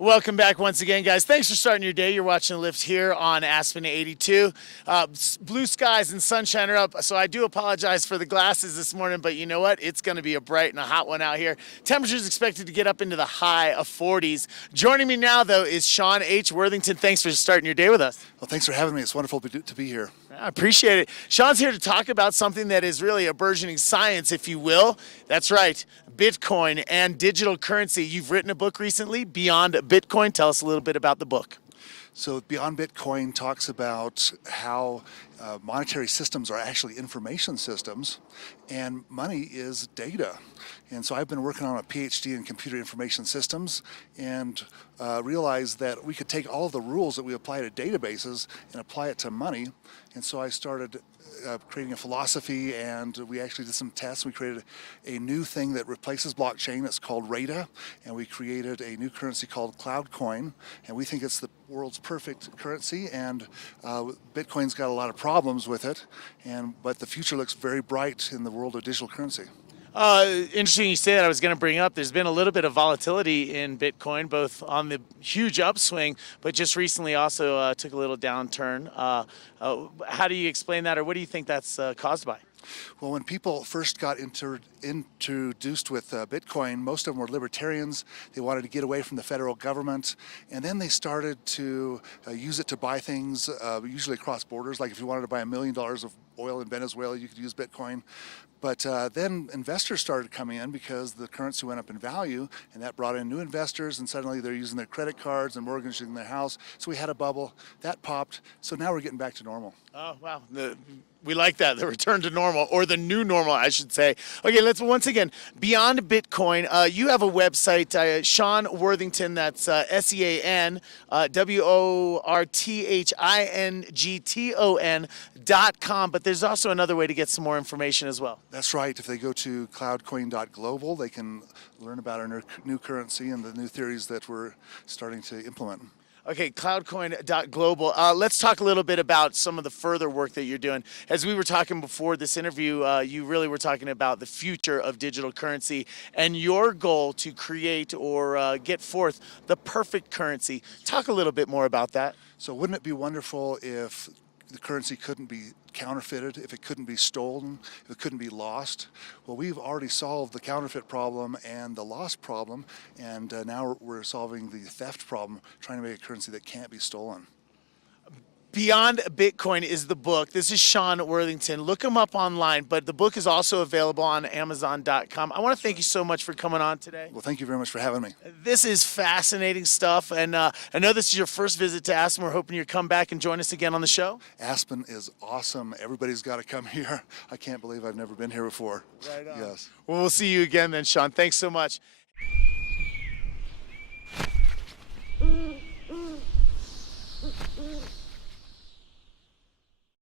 Welcome back once again, guys. Thanks for starting your day. You're watching the lift here on Aspen 82. Blue skies and sunshine are up, so I do apologize for the glasses this morning, but you know what? It's going to be a bright and a hot one out here. Temperatures expected to get up into the high of 40s. Joining me now, though, is Sean H Worthington. Thanks for starting your day with us. Well, thanks for having me. It's wonderful to be here. I appreciate it. Sean's here to talk about something that is really a burgeoning science, if you will. That's right, Bitcoin and digital currency. You've written a book recently, Beyond Bitcoin. Tell us a little bit about the book. So Beyond Bitcoin talks about how monetary systems are actually information systems and money is data. And so I've been working on a PhD in computer information systems and realized that we could take all of the rules that we apply to databases and apply it to money. And so I started creating a philosophy, and we actually did some tests. We created a new thing that replaces blockchain. It's called raida, and we created a new currency called CloudCoin, and we think it's the world's perfect currency. And Bitcoin's got a lot of problems with it, but the future looks very bright in the world of digital currency. Interesting you say that. I was going to bring up, there's been a little bit of volatility in Bitcoin, both on the huge upswing, but just recently also took a little downturn. How do you explain that, or what do you think that's caused by? Well, when people first got introduced with Bitcoin, most of them were libertarians. They wanted to get away from the federal government, and then they started to use it to buy things, usually across borders. Like if you wanted to buy $1 million of oil in Venezuela, you could use Bitcoin. But then investors started coming in because the currency went up in value, and that brought in new investors, and suddenly they're using their credit cards and mortgaging their house. So we had a bubble. That popped. So now we're getting back to normal. Oh, wow. We like that, the return to normal, or the new normal, I should say. Okay, let's once again, Beyond Bitcoin, you have a website, Sean Worthington, that's SeanWorthington.com, but there's also another way to get some more information as well. That's right. If they go to cloudcoin.global, they can learn about our new currency and the new theories that we're starting to implement. Okay, cloudcoin.global. Let's talk a little bit about some of the further work that you're doing. As we were talking before this interview, you really were talking about the future of digital currency and your goal to create or get forth the perfect currency. Talk a little bit more about that. So wouldn't it be wonderful if the currency couldn't be counterfeited, if it couldn't be stolen, if it couldn't be lost? Well, we've already solved the counterfeit problem and the loss problem, and now we're solving the theft problem, trying to make a currency that can't be stolen. Beyond Bitcoin is the book. This is Sean Worthington. Look him up online, but the book is also available on Amazon.com. I want to thank you so much for coming on today. Well, thank you very much for having me. This is fascinating stuff, and I know this is your first visit to Aspen. We're hoping you'll come back and join us again on the show. Aspen is awesome. Everybody's got to come here. I can't believe I've never been here before. Right on. Yes. Well, we'll see you again then, Sean. Thanks so much.